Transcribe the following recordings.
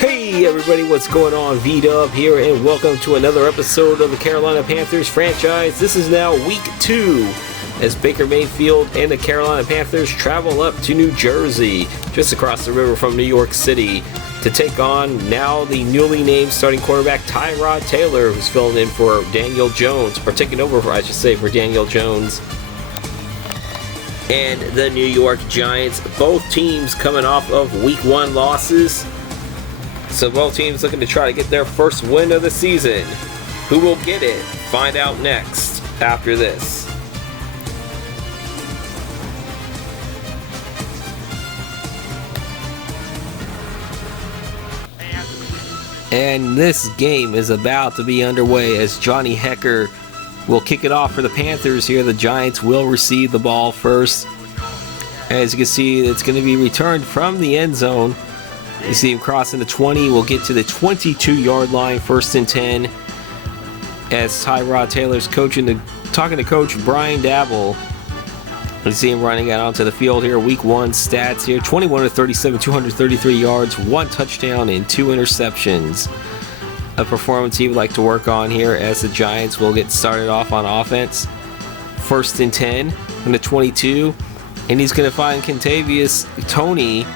Hey everybody, what's going on? V-Dub here, and welcome to another episode of the Carolina Panthers franchise. This is now week 2 as Baker Mayfield and the Carolina Panthers travel up to New Jersey, just across the river from New York City, to take on now the newly named starting quarterback Tyrod Taylor, who's filling in for Daniel Jones, or taking over for, I should say, for Daniel Jones. And the New York Giants, both teams coming off of week 1 losses. So both teams looking to try to get their first win of the season. Who will get it? Find out next after this. And this game is about to be underway as Johnny Hecker will kick it off for the Panthers here. The Giants will receive the ball first. As you can see, it's going to be returned from the end zone. You see him crossing the 20. We'll get to the 22-yard line, 1st and 10. As Tyrod Taylor's talking to Coach Brian Dabble. You see him running out onto the field here. Week 1 stats here: 21 of 37, 233 yards, 1 touchdown, and 2 interceptions. A performance he would like to work on here as the Giants will get started off on offense. 1st and 10 from the 22, and he's going to find Kentavious Toney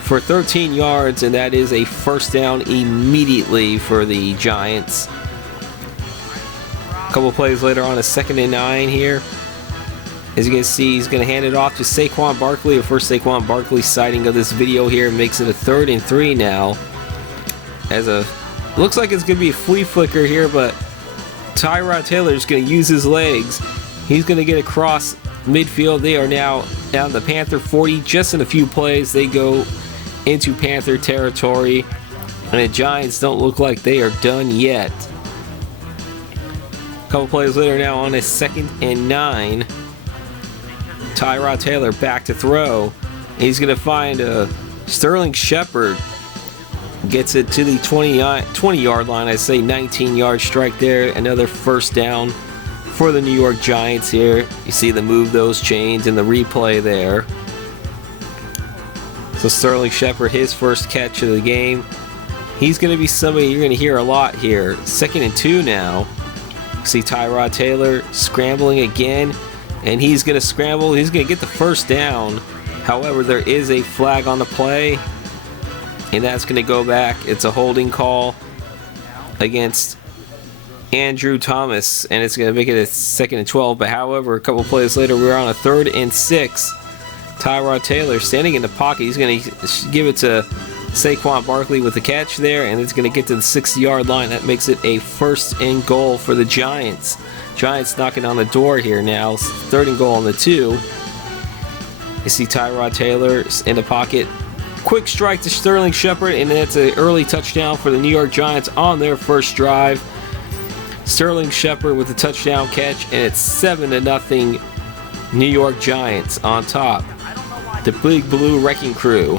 for 13 yards, and that is a first down immediately for the Giants. A couple plays later on, a 2nd and 9 here. As you can see, he's going to hand it off to Saquon Barkley. The first Saquon Barkley sighting of this video here makes it a 3rd and 3 now. Looks like it's going to be a flea flicker here, but Tyrod Taylor is going to use his legs. He's going to get across midfield. They are now down the Panther 40. Just in a few plays, they go into Panther territory, and the Giants don't look like they are done yet. A couple plays later now, on a 2nd and 9, Tyrod Taylor back to throw. He's going to find Sterling Shepard. Gets it to the 20-yard line. I say 19-yard strike there. Another first down for the New York Giants here. You see them move those chains in the replay there. So Sterling Shepard, his first catch of the game. He's going to be somebody you're going to hear a lot here. 2nd and 2 now. See Tyrod Taylor scrambling again, and he's going to scramble. He's going to get the first down. However, there is a flag on the play, and that's going to go back. It's a holding call against Andrew Thomas, and it's going to make it a 2nd and 12. But however, a couple plays later, we're on a 3rd and 6. Tyrod Taylor standing in the pocket. He's going to give it to Saquon Barkley with the catch there, and it's going to get to the 60-yard line. That makes it a 1st and goal for the Giants. Giants knocking on the door here now. 3rd and goal on the 2. You see Tyrod Taylor in the pocket. Quick strike to Sterling Shepard, and that's an early touchdown for the New York Giants on their first drive. Sterling Shepard with the touchdown catch, and it's 7-0 New York Giants on top. The Big Blue Wrecking Crew.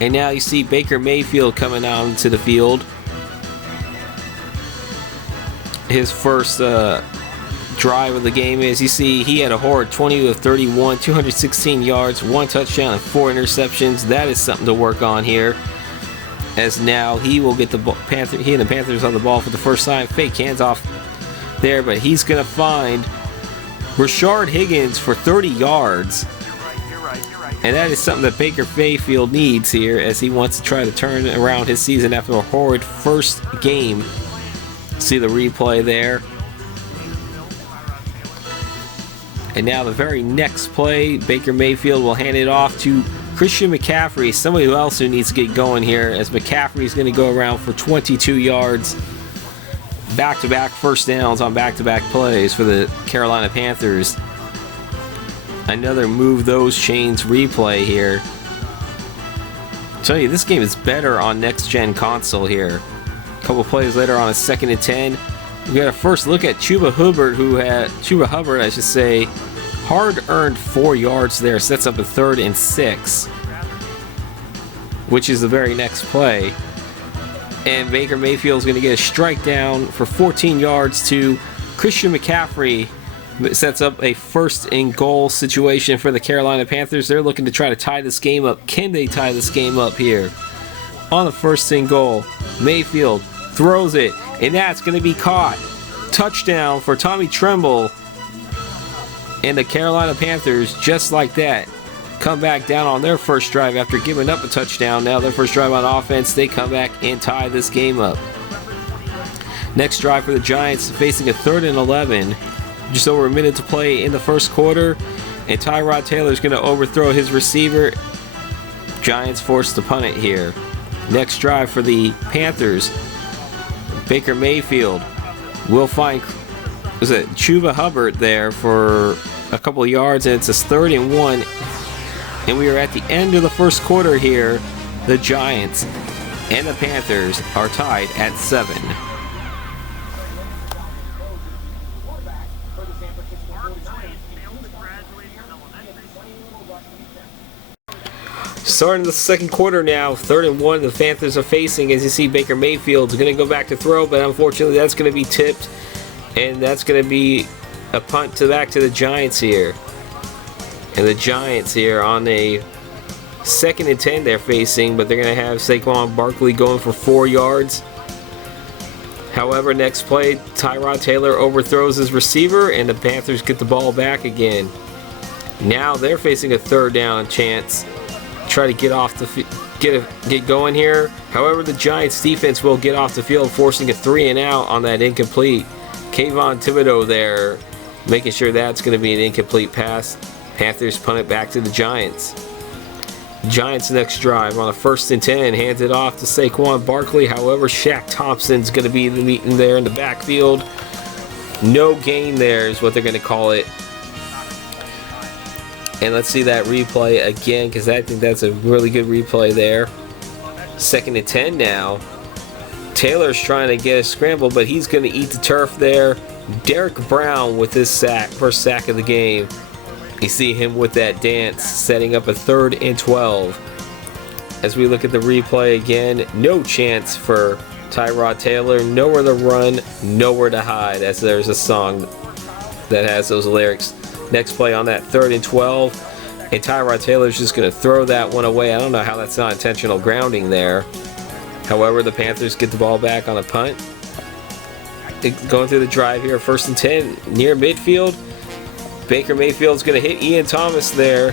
And now you see Baker Mayfield coming out into the field. His first drive of the game, is you see he had a horrid 20 of 31, 216 yards, 1 touchdown, and 4 interceptions. That is something to work on here. As now he will get the Panther. He and the Panthers on the ball for the first time. Fake handoff there, but he's going to find Rashard Higgins for 30 yards. And that is something that Baker Mayfield needs here, as he wants to try to turn around his season after a horrid first game. See the replay there. And now the very next play, Baker Mayfield will hand it off to Christian McCaffrey, somebody else who needs to get going here, as McCaffrey is going to go around for 22 yards. Back-to-back first downs on back-to-back plays for the Carolina Panthers. Another move those chains replay here. I tell you, this game is better on next-gen console here. A couple plays later on a 2nd and 10. We got a first look at Chuba Hubbard, I should say. Hard-earned 4 yards there. Sets up a 3rd and 6, which is the very next play. And Baker Mayfield is going to get a strike down for 14 yards to Christian McCaffrey It sets up a first and goal situation for the Carolina Panthers. They're looking to try to tie this game up. Can they tie this game up here? On the first and goal, Mayfield throws it, and that's going to be caught. Touchdown for Tommy Tremble. And the Carolina Panthers, just like that, come back down on their first drive after giving up a touchdown. Now their first drive on offense, they come back and tie this game up. Next drive for the Giants, facing a 3rd and 11. Just over a minute to play in the first quarter, and Tyrod Taylor is going to overthrow his receiver. Giants forced to punt it here. Next drive for the Panthers, Baker Mayfield will find Chuba Hubbard there for a couple of yards, and it's a 3rd and 1. And we are at the end of the first quarter here. The Giants and the Panthers are tied at 7. Starting the second quarter now, 3rd and 1, the Panthers are facing. As you see, Baker Mayfield's going to go back to throw, but unfortunately that's going to be tipped, and that's going to be a punt back to the Giants here. And the Giants here on a 2nd and 10 they're facing, but they're going to have Saquon Barkley going for 4 yards. However, next play, Tyrod Taylor overthrows his receiver, and the Panthers get the ball back again. Now they're facing a 3rd down chance. Try to get off the get going here. However, the Giants defense will get off the field, forcing a 3 and out on that incomplete. Kayvon Thibodeau there, making sure that's going to be an incomplete pass. Panthers punt it back to the Giants. Giants next drive on a 1st and 10, hands it off to Saquon Barkley. However, Shaq Thompson's going to be the meeting there in the backfield. No gain there is what they're going to call it. And let's see that replay again, because I think that's a really good replay there. 2nd and 10 now. Taylor's trying to get a scramble, but he's going to eat the turf there. Derek Brown with his sack, first sack of the game. You see him with that dance, setting up a 3rd and 12. As we look at the replay again, no chance for Tyrod Taylor. Nowhere to run, nowhere to hide, as there's a song that has those lyrics. Next play on that 3rd and 12, and Tyrod Taylor's just going to throw that one away. I don't know how that's not intentional grounding there. However, the Panthers get the ball back on a punt. Going through the drive here, 1st and 10 near midfield. Baker Mayfield's going to hit Ian Thomas there.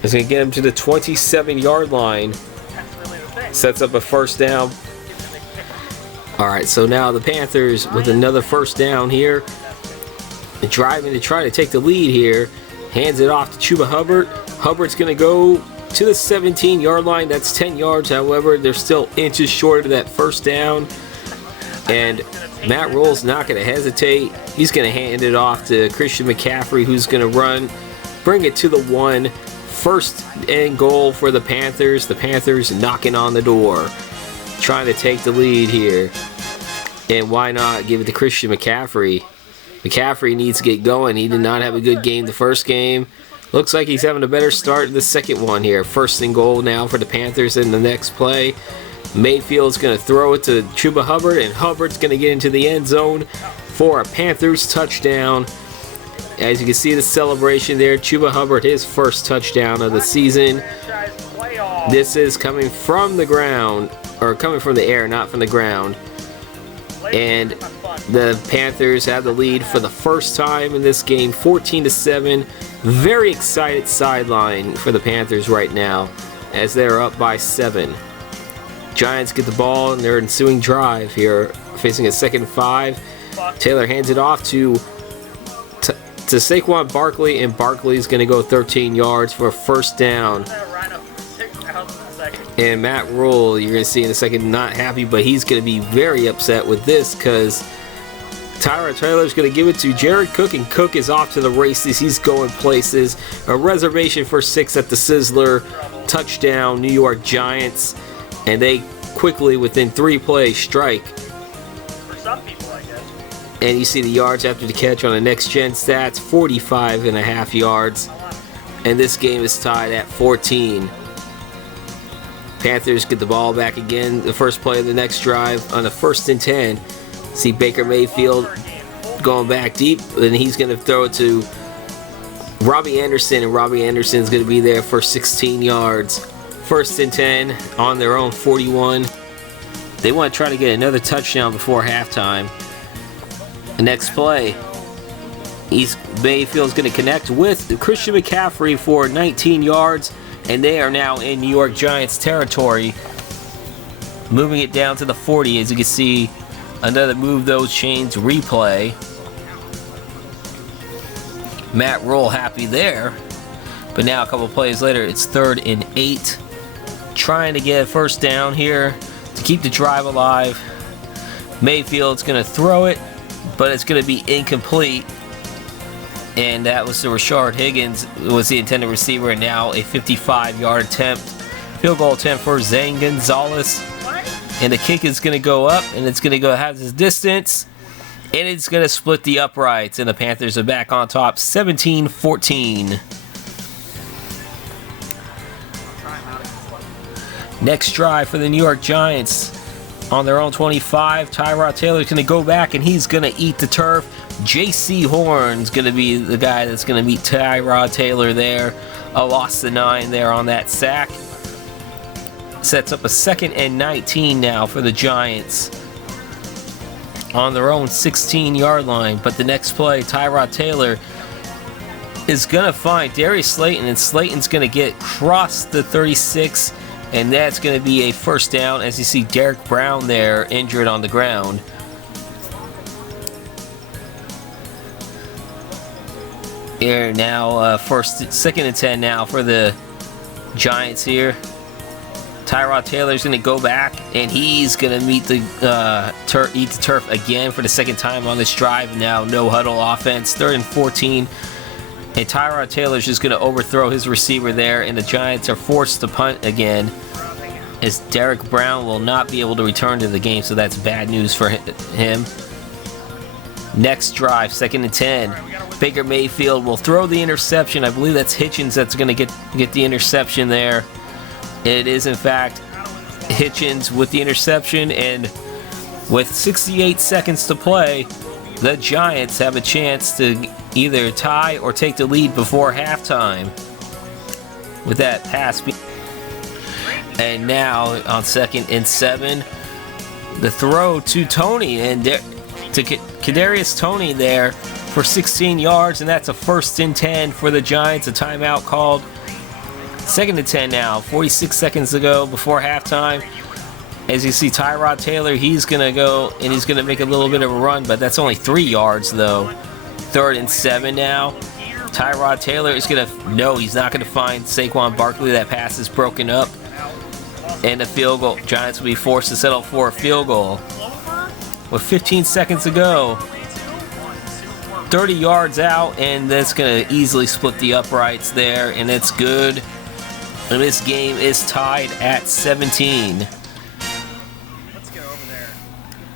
He's going to get him to the 27-yard line. Sets up a 1st down. All right, so now the Panthers with another 1st down here. Driving to try to take the lead here. Hands it off to Chuba Hubbard. Hubbard's going to go to the 17-yard line. That's 10 yards. However, they're still inches short of that 1st down. And Matt Rule's not going to hesitate. He's going to hand it off to Christian McCaffrey, who's going to run, bring it to the 1. 1st and goal for the Panthers. The Panthers knocking on the door, trying to take the lead here. And why not give it to Christian McCaffrey? McCaffrey needs to get going. He did not have a good game the first game. Looks like he's having a better start in the second one here. 1st and goal now for the Panthers in the next play. Mayfield's going to throw it to Chuba Hubbard, and Hubbard's going to get into the end zone for a Panthers touchdown. As you can see the celebration there, Chuba Hubbard, his 1st touchdown of the season. This is coming from the ground, or coming from the air, not from the ground. And the Panthers have the lead for the first time in this game, 14-7. Very excited sideline for the Panthers right now, as they're up by 7. Giants get the ball in their ensuing drive here, facing a 2nd and 5. Taylor hands it off to Saquon Barkley, and Barkley's going to go 13 yards for a 1st down. And Matt Rule, you're going to see in a second, not happy, but he's going to be very upset with this, because Tyrod Taylor's going to give it to Jared Cook, and Cook is off to the races. He's going places. A reservation for 6 at the Sizzler. Touchdown, New York Giants. And they quickly, within 3 plays, strike. For some people, I guess. And you see the yards after the catch on the next-gen stats, 45.5 yards. And this game is tied at 14. Panthers get the ball back again. The first play of the next drive on the 1st and 10. See Baker Mayfield going back deep, and he's going to throw it to Robbie Anderson, and Robbie Anderson's going to be there for 16 yards. 1st and 10 on their own 41. They want to try to get another touchdown before halftime. The next play, Mayfield's going to connect with Christian McCaffrey for 19 yards, and they are now in New York Giants territory. Moving it down to the 40, as you can see, another move those chains replay. Matt Rule happy there. But now a couple plays later, it's 3rd and 8. Trying to get a first down here to keep the drive alive. Mayfield's going to throw it, but it's going to be incomplete. And that was to Rashard Higgins, who was the intended receiver, and now a 55-yard attempt. Field goal attempt for Zane Gonzalez. And the kick is going to go up, and it's going to go have this distance. And it's going to split the uprights, and the Panthers are back on top, 17-14. Next drive for the New York Giants. On their own 25, Tyrod Taylor is going to go back, and he's going to eat the turf. J.C. Horn's going to be the guy that's going to meet Tyrod Taylor there. A loss to 9 there on that sack. Sets up a 2nd and 19 now for the Giants. On their own 16-yard line. But the next play, Tyrod Taylor is going to find Darius Slayton, and Slayton's going to get across the 36, and that's going to be a first down, as you see Derek Brown there injured on the ground. Here now, 2nd and 10 now for the Giants here. Tyrod Taylor's going to go back, and he's going to meet the eat the turf again for the 2nd time on this drive. Now no huddle offense, 3rd and 14. And Tyrod Taylor's just going to overthrow his receiver there, and the Giants are forced to punt again, as Derek Brown will not be able to return to the game, so that's bad news for him. Next drive, 2nd and 10. Baker Mayfield will throw the interception. I believe that's Hitchens that's going to get the interception there. It is, in fact, Hitchens with the interception, and with 68 seconds to play, the Giants have a chance to either tie or take the lead before halftime. With that pass and now on 2nd and 7, the throw to Toney, and to Kadarius Toney there for 16 yards, and that's a 1st and 10 for the Giants. A timeout called. 2nd and 10 now, 46 seconds to go before halftime. As you see, Tyrod Taylor, he's going to go, and he's going to make a little bit of a run, but that's only 3 yards, though. 3rd and 7 now. Tyrod Taylor is going to, no, he's not going to find Saquon Barkley. That pass is broken up. And a field goal. Giants will be forced to settle for a field goal. With 15 seconds to go. 30 yards out, and that's going to easily split the uprights there, and it's good. And this game is tied at 17. Let's get over there.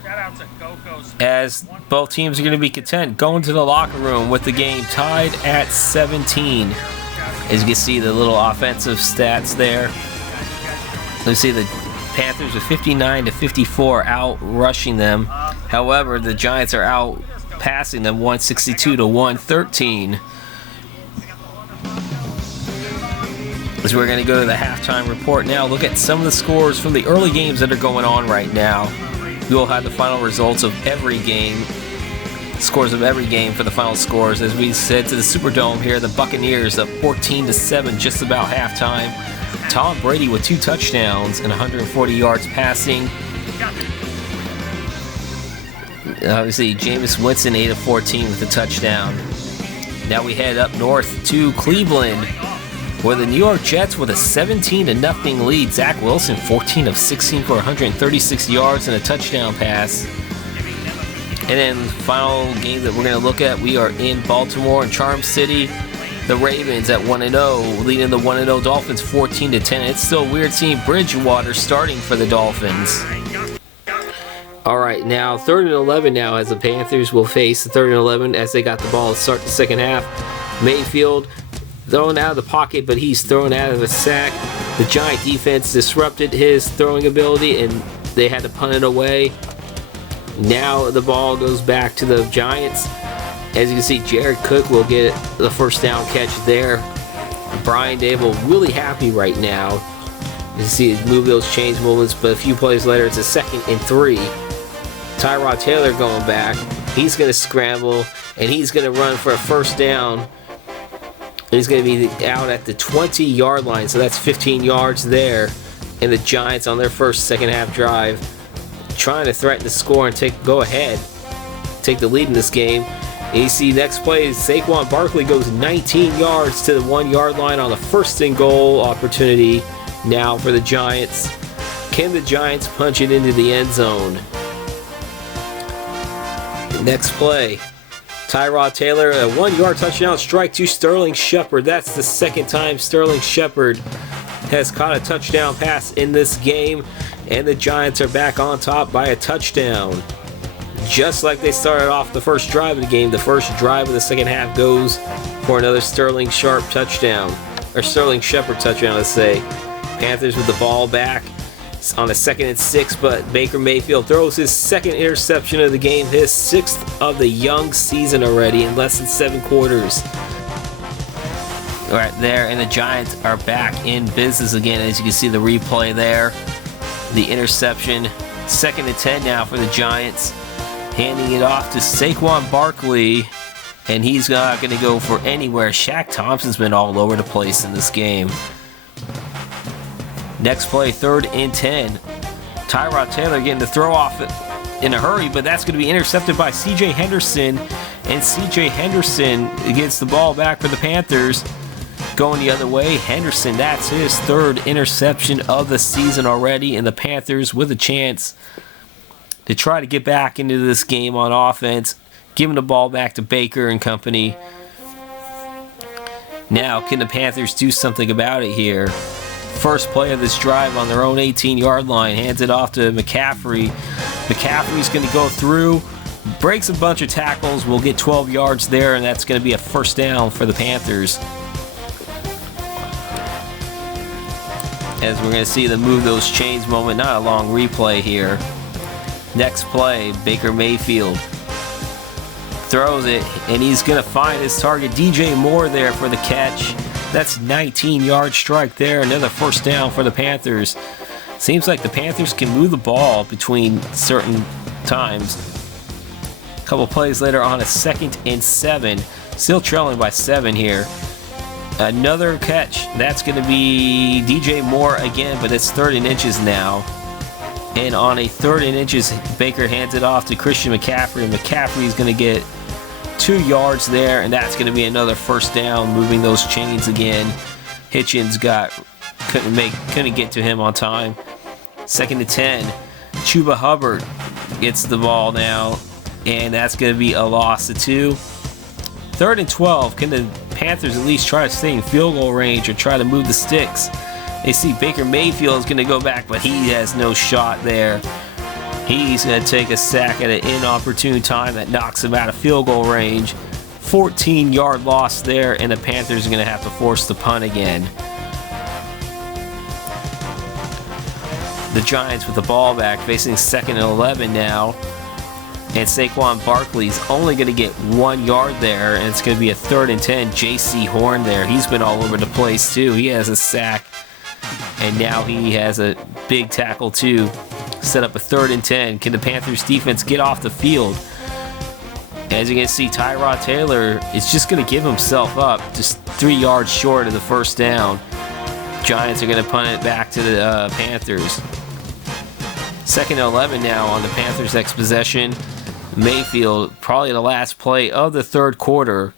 Shout out to Goko's. As both teams are going to be content going to the locker room with the game tied at 17. As you can see the little offensive stats there. Let's see the Panthers are 59-54 out rushing them. However, the Giants are out passing them 162-113. As we're going to go to the halftime report now, look at some of the scores from the early games that are going on right now. We will have the final results of every game, scores of every game for the final scores. As we said to the Superdome here, the Buccaneers up 14-7 just about halftime. Tom Brady with 2 touchdowns and 140 yards passing. Obviously, Jameis Winston 8 of 14 with a touchdown. Now we head up north to Cleveland, where the New York Jets with a 17-0 lead. Zach Wilson 14 of 16 for 136 yards and a touchdown pass. And then the final game that we're going to look at, we are in Baltimore and Charm City. The Ravens at 1-0, leading the 1-0 Dolphins 14-10. It's still weird seeing Bridgewater starting for the Dolphins. All right, now 3rd and 11 now, as the Panthers will face the 3rd and 11 as they got the ball to start the second half. Mayfield thrown out of the pocket, but he's thrown out of a sack. The Giant defense disrupted his throwing ability, and they had to punt it away. Now the ball goes back to the Giants. As you can see, Jared Cook will get the first down catch there. Brian Dable really happy right now. You can see it move those change movements, but a few plays later, it's a 2nd and 3. Tyrod Taylor going back. He's going to scramble, and he's going to run for a first down. He's going to be out at the 20-yard line, so that's 15 yards there. And the Giants on their first second-half drive, trying to threaten the score and go ahead, take the lead in this game. And you see next play, Saquon Barkley goes 19 yards to the 1-yard line on the 1st and goal opportunity now for the Giants. Can the Giants punch it into the end zone? Next play, Tyrod Taylor, a 1-yard touchdown strike to Sterling Shepard. That's the 2nd time Sterling Shepard has caught a touchdown pass in this game, and the Giants are back on top by a touchdown. Just like they started off the first drive of the game, the first drive of the second half goes for another Sterling Sharp touchdown, or Sterling Shepard touchdown, let's say. Panthers with the ball back on a 2nd and 6, but Baker Mayfield throws his 2nd interception of the game, his 6th of the young season already in less than 7 quarters. Right there, and the Giants are back in business again. As you can see the replay there, the interception. 2nd and 10 now for the Giants, handing it off to Saquon Barkley, and he's not going to go for anywhere. Shaq Thompson's been all over the place in this game. Next play, 3rd and 10. Tyrod Taylor getting the throw off in a hurry, but that's going to be intercepted by C.J. Henderson, and C.J. Henderson gets the ball back for the Panthers. Going the other way, Henderson, that's his 3rd interception of the season already, and the Panthers with a chance to try to get back into this game on offense, giving the ball back to Baker and company. Now, can the Panthers do something about it here? First play of this drive on their own 18-yard line, hands it off to McCaffrey. McCaffrey's going to go through, breaks a bunch of tackles, will get 12 yards there, and that's going to be a first down for the Panthers. As we're going to see them move those chains moment, not a long replay here. Next play, Baker Mayfield throws it, and he's going to find his target, DJ Moore, there for the catch. That's 19-yard strike there, another first down for the Panthers. Seems like the Panthers can move the ball between certain times. A couple plays later on a 2nd and 7, still trailing by 7 here. Another catch, that's going to be DJ Moore again, but it's 3rd and inches now. And on a 3rd and inches, Baker hands it off to Christian McCaffrey, and McCaffrey's going to get 2 yards there, and that's going to be another first down, moving those chains again. Hitchens couldn't get to him on time. 2nd and 10, Chuba Hubbard gets the ball now, and that's going to be a loss of 2. 3rd and 12, can the Panthers at least try to stay in field goal range or try to move the sticks? They see Baker Mayfield is going to go back, but he has no shot there. He's going to take a sack at an inopportune time that knocks him out of field goal range. 14-yard loss there, and the Panthers are going to have to force the punt again. The Giants with the ball back, facing 2nd and 11 now. And Saquon Barkley's only going to get 1 yard there, and it's going to be a 3rd and 10. J.C. Horn there. He's been all over the place, too. He has a sack, and now he has a big tackle, too. Set up a 3rd and 10. Can the Panthers defense get off the field? As you can see, Tyrod Taylor is just going to give himself up, just 3 yards short of the first down. Giants are going to punt it back to the Panthers. 2nd and 11 now on the Panthers' next possession. Mayfield, probably the last play of the 3rd quarter,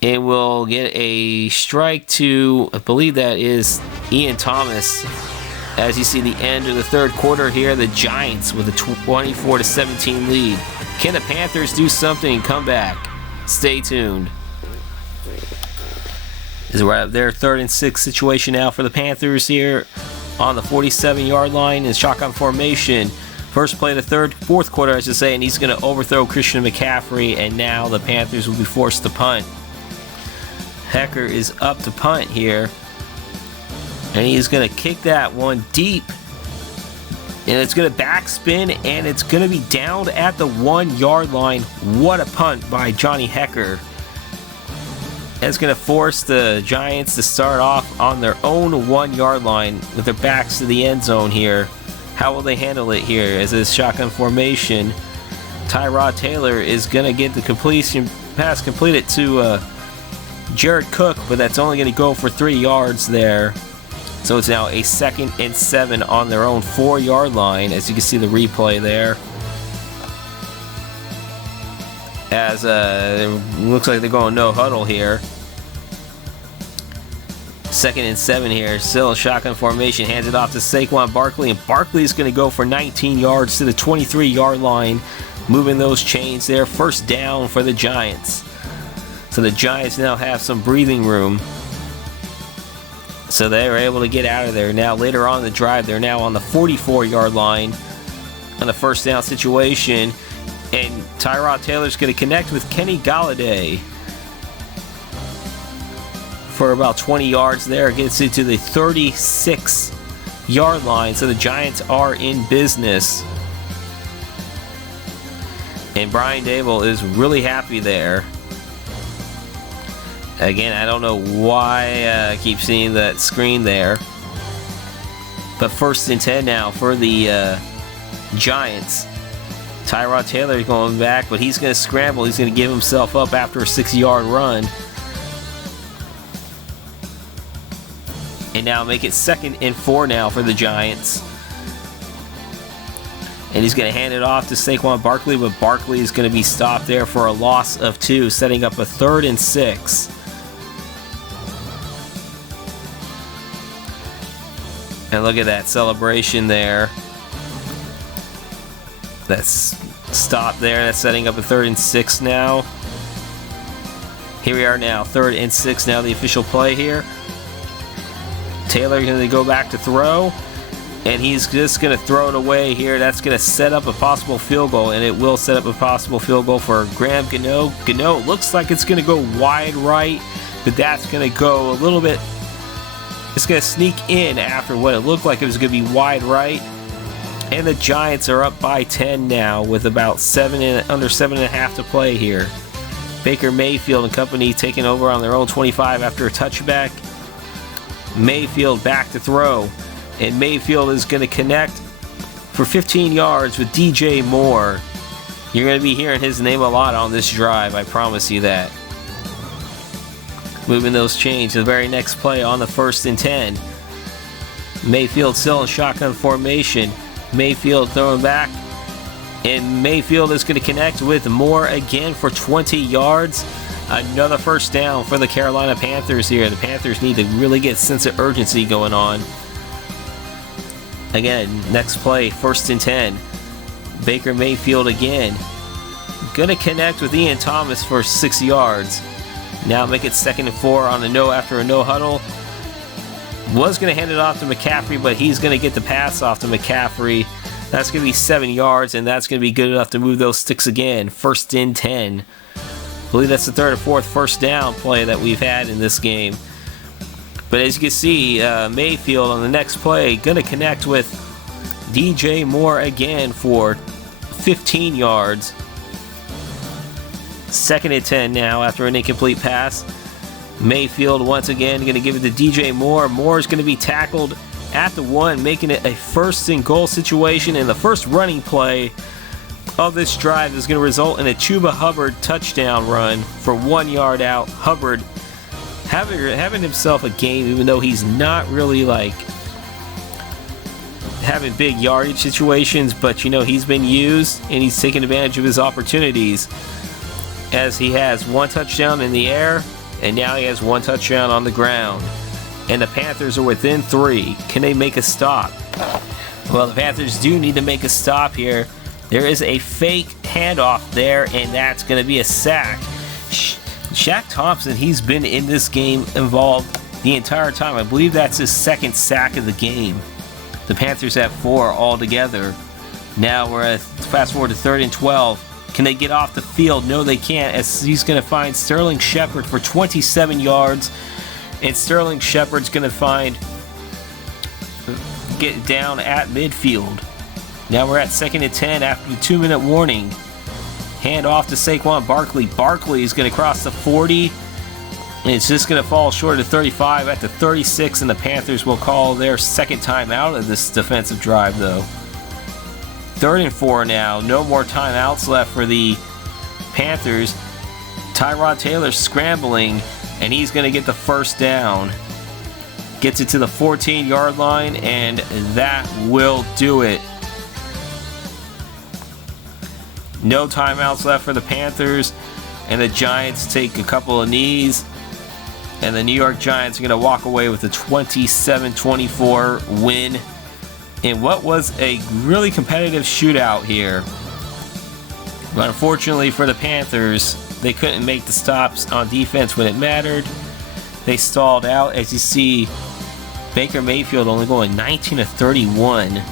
and will get a strike to, I believe that is Ian Thomas. As you see the end of the 3rd quarter here, the Giants with a 24-17 lead. Can the Panthers do something and come back? Stay tuned. As we're at their 3rd and 6 situation now for the Panthers here on the 47-yard line in shotgun formation. First play of the 4th quarter, I should say, and he's going to overthrow Christian McCaffrey, and now the Panthers will be forced to punt. Hecker is up to punt here, and he's going to kick that one deep And it's going to backspin, and it's going to be downed at the 1 yard line. What a punt by Johnny Hecker. That's going to force the Giants to start off on their own 1 yard line with their backs to the end zone here. How will they handle it here as this shotgun formation? Tyrod Taylor is going to get the completion pass completed to Jared Cook, but that's only going to go for 3 yards there. So it's now a 2nd and 7 on their own 4 yard line, as you can see the replay there. As it looks like they're going no huddle here. 2nd and 7 here, still a shotgun formation, hands it off to Saquon Barkley, and Barkley is going to go for 19 yards to the 23 yard line, moving those chains there. First down for the Giants. So the Giants now have some breathing room. So they were able to get out of there. Now later on in the drive, they're now on the 44 yard line on the first down situation. And Tyrod Taylor's going to connect with Kenny Galladay for about 20 yards there. Gets it to the 36 yard line. So the Giants are in business. And Brian Dable is really happy there. Again, I don't know why I keep seeing that screen there. But 1st and 10 now for the Giants. Tyrod Taylor is going back, but he's going to scramble. He's going to give himself up after a 6 yard run. And now make it 2nd and 4 now for the Giants. And he's going to hand it off to Saquon Barkley, but Barkley is going to be stopped there for a loss of 2, setting up a 3rd and 6. And look at that celebration there. That's stopped there. That's setting up a 3rd and 6 now. Here we are now, 3rd and 6 now, the official play here. Taylor going to go back to throw. And he's just going to throw it away here. That's going to set up a possible field goal. And it will set up a possible field goal for Graham Gano. Gano looks like it's going to go wide right. But that's going to go a little bit. It's going to sneak in after what it looked like it was going to be wide right. And the Giants are up by 10 now with about under 7.5 to play here. Baker Mayfield and company taking over on their own 25 after a touchback. Mayfield back to throw. And Mayfield is going to connect for 15 yards with DJ Moore. You're going to be hearing his name a lot on this drive, I promise you that. Moving those chains to the very next play on the 1st and 10. Mayfield still in shotgun formation. Mayfield throwing back. And Mayfield is going to connect with Moore again for 20 yards. Another first down for the Carolina Panthers here. The Panthers need to really get a sense of urgency going on. Again, next play, 1st and 10. Baker Mayfield again. Going to connect with Ian Thomas for 6 yards. Now make it 2nd and 4 on a after a no huddle. Was going to hand it off to McCaffrey, but he's going to get the pass off to McCaffrey. That's going to be 7 yards, and that's going to be good enough to move those sticks again. 1st and 10. I believe that's the 3rd or 4th first down play that we've had in this game. But as you can see, Mayfield on the next play going to connect with DJ Moore again for 15 yards. 2nd and 10 now after an incomplete pass. Mayfield once again going to give it to DJ Moore. Moore's going to be tackled at the 1, making it a 1st and goal situation. And the first running play of this drive is going to result in a Chuba Hubbard touchdown run for 1 yard out. Hubbard having himself a game, even though he's not really like having big yardage situations, but you know, he's been used and he's taken advantage of his opportunities, as he has 1 touchdown in the air and now he has 1 touchdown on the ground. And the Panthers are within 3. Can they make a stop? Well, the Panthers do need to make a stop here. There is a fake handoff there, and that's going to be a sack. Shaq Thompson, he's been in this game involved the entire time. I believe that's his 2nd sack of the game. The Panthers have 4 altogether. Now we're at fast forward to 3rd and 12. Can they get off the field? No, they can't, as he's going to find Sterling Shepard for 27 yards. And Sterling Shepard's going to get down at midfield. Now we're at 2nd and 10 after the 2-minute warning. Hand off to Saquon Barkley. Barkley is going to cross the 40. And it's just going to fall short of 35 at the 36, and the Panthers will call their second timeout of this defensive drive, though. 3rd and 4 now. No more timeouts left for the Panthers. Tyrod Taylor scrambling, and he's going to get the first down. Gets it to the 14-yard line, and that will do it. No timeouts left for the Panthers, and the Giants take a couple of knees. And the New York Giants are going to walk away with a 27-24 win in what was a really competitive shootout here. But unfortunately for the Panthers, they couldn't make the stops on defense when it mattered. They stalled out. As you see, Baker Mayfield only going 19 of 31.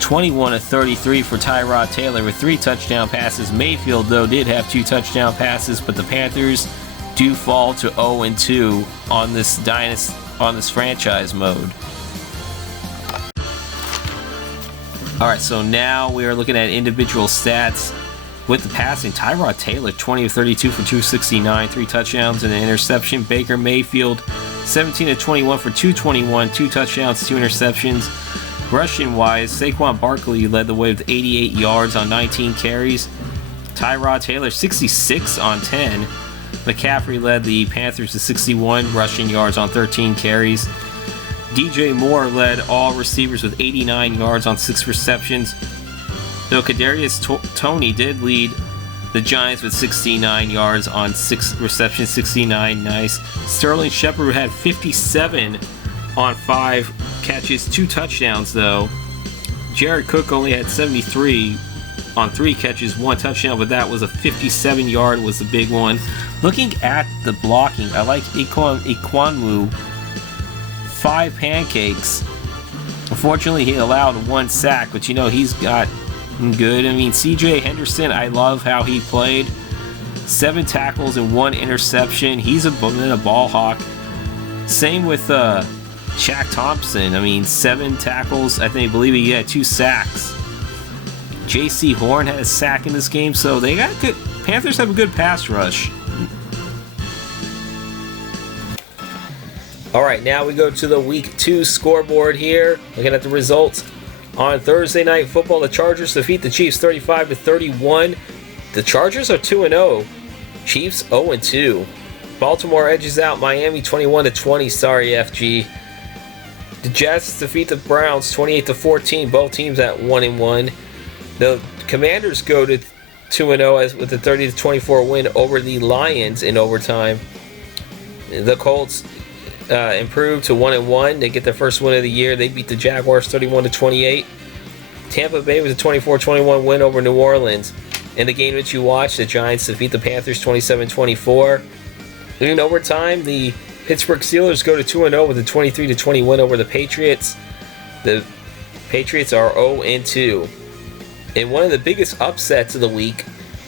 21 of 33 for Tyrod Taylor with 3 touchdown passes. Mayfield, though, did have 2 touchdown passes, but the Panthers do fall to 0-2 on this franchise mode. Alright, so now we are looking at individual stats with the passing. Tyrod Taylor, 20 of 32 for 269, 3 touchdowns and an interception. Baker Mayfield, 17 of 21 for 221, 2 touchdowns, 2 interceptions. Rushing-wise, Saquon Barkley led the way with 88 yards on 19 carries. Tyrod Taylor, 66 on 10. McCaffrey led the Panthers to 61 rushing yards on 13 carries. DJ Moore led all receivers with 89 yards on 6 receptions. Though Kadarius Toney did lead the Giants with 69 yards on 6 receptions. 69, nice. Sterling Shepard had 57 on 5 catches, 2 touchdowns though. Jared Cook only had 73 on 3 catches, 1 touchdown, but that was a 57-yard was the big one. Looking at the blocking, I like Ikwonu, 5 pancakes. Unfortunately, he allowed 1 sack, but you know, he's got good. I mean, CJ Henderson, I love how he played. 7 tackles and 1 interception. He's a ball hawk. Same with Shaq Thompson. I mean, 7 tackles. I believe he had 2 sacks. J.C. Horn had a sack in this game, so they got good. Panthers have a good pass rush. All right, now we go to the Week 2 scoreboard here. Looking at the results on Thursday Night Football, the Chargers defeat the Chiefs 35-31. The Chargers are 2-0. Chiefs 0-2. Baltimore edges out Miami 21-20. Sorry, FG. The Jets defeat the Browns 28-14. Both teams at 1-1. The Commanders go to 2-0 with a 30-24 win over the Lions in overtime. The Colts improved to 1-1. They get their first win of the year. They beat the Jaguars 31-28. Tampa Bay was a 24-21 win over New Orleans. In the game that you watched, the Giants defeat the Panthers 27-24. In overtime, the Pittsburgh Steelers go to 2-0 with a 23-20 win over the Patriots. The Patriots are 0-2. In one of the biggest upsets of the week,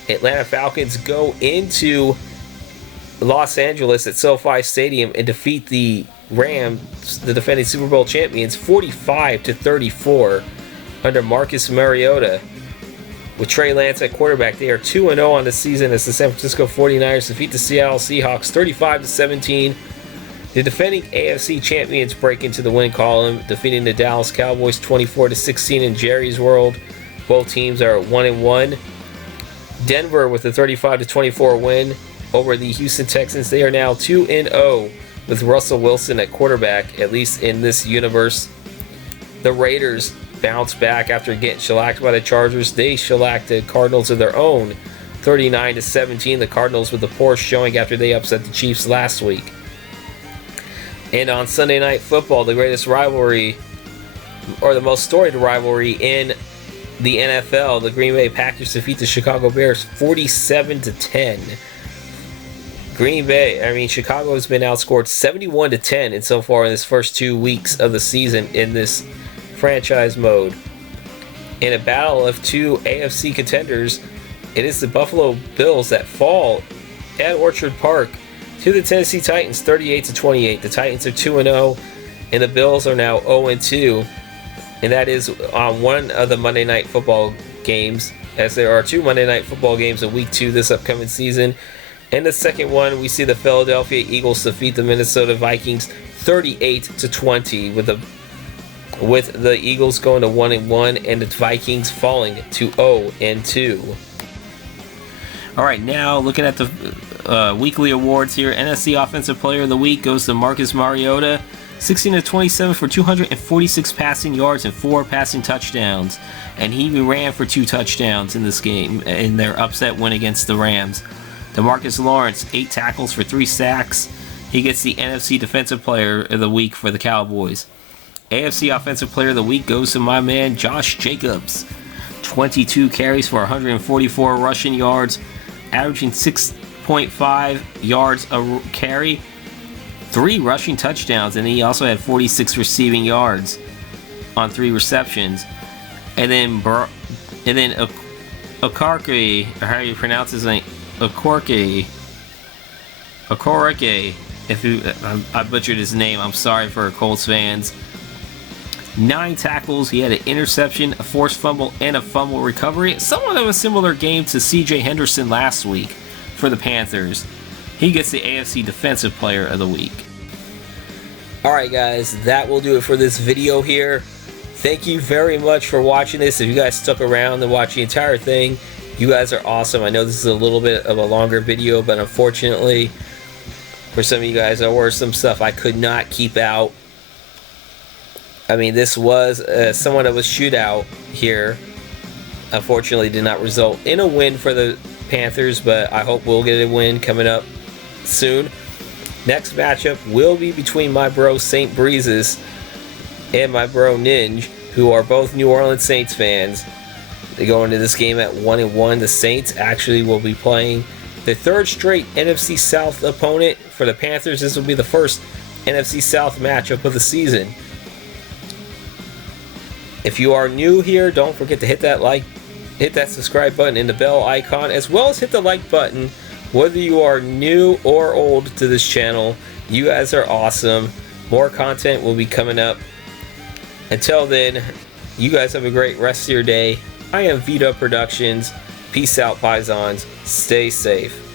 Atlanta Falcons go into Los Angeles at SoFi Stadium and defeat the Rams, the defending Super Bowl champions, 45-34 under Marcus Mariota. With Trey Lance at quarterback, they are 2-0 on the season as the San Francisco 49ers defeat the Seattle Seahawks 35-17. The defending AFC champions break into the win column, defeating the Dallas Cowboys 24-16 in Jerry's World. Both teams are 1-1. Denver with a 35-24 win over the Houston Texans. They are now 2-0 with Russell Wilson at quarterback, at least in this universe. The Raiders bounce back after getting shellacked by the Chargers. They shellacked the Cardinals of their own 39-17. The Cardinals with a poor showing after they upset the Chiefs last week. And on Sunday Night Football, the greatest rivalry, or the most storied rivalry in the NFL, the Green Bay Packers defeat the Chicago Bears 47-10. Chicago has been outscored 71-10 in so far in this first 2 weeks of the season in this franchise mode. In a battle of 2 AFC contenders, it is the Buffalo Bills that fall at Orchard Park to the Tennessee Titans 38-28. The Titans are 2-0 and the Bills are now 0-2. and that is on one of the Monday Night Football games, as there are 2 Monday Night Football games in Week 2 this upcoming season. In the second one, we see the Philadelphia Eagles defeat the Minnesota Vikings 38-20, with the Eagles going to 1-1 and the Vikings falling to 0-2. All right, now looking at the weekly awards here. NFC Offensive Player of the Week goes to Marcus Mariota, 16-27 for 246 passing yards and 4 passing touchdowns, and he ran for 2 touchdowns in this game in their upset win against the Rams. DeMarcus Lawrence, 8 tackles for 3 sacks. He gets the NFC Defensive Player of the Week for the Cowboys. AFC Offensive Player of the Week goes to my man Josh Jacobs, 22 carries for 144 rushing yards, averaging 6.5 yards a carry, 3 rushing touchdowns, and he also had 46 receiving yards on 3 receptions. And then Okoreke, or how you pronounce his name, Okoreke. If I butchered his name, I'm sorry for Colts fans. 9 tackles, he had an interception, a forced fumble, and a fumble recovery. Somewhat of a similar game to C.J. Henderson last week for the Panthers. He gets the AFC Defensive Player of the Week. Alright guys, that will do it for this video here. Thank you very much for watching this. If you guys stuck around and watched the entire thing, you guys are awesome. I know this is a little bit of a longer video, but unfortunately, for some of you guys, there were some stuff I could not keep out. I mean, this was somewhat of a shootout here. Unfortunately, did not result in a win for the Panthers, but I hope we'll get a win coming up soon. Next matchup will be between my bro St. Breezes and my bro Ninja, who are both New Orleans Saints fans. They go into this game at 1-1. The Saints actually will be playing their 3rd straight NFC South opponent. For the Panthers, this will be the first NFC South matchup of the season. If you are new here, don't forget to hit that subscribe button and the bell icon, as well as hit the like button. Whether you are new or old to this channel, you guys are awesome. More content will be coming up. Until then, you guys have a great rest of your day. I am Vita Productions. Peace out, Pisons. Stay safe.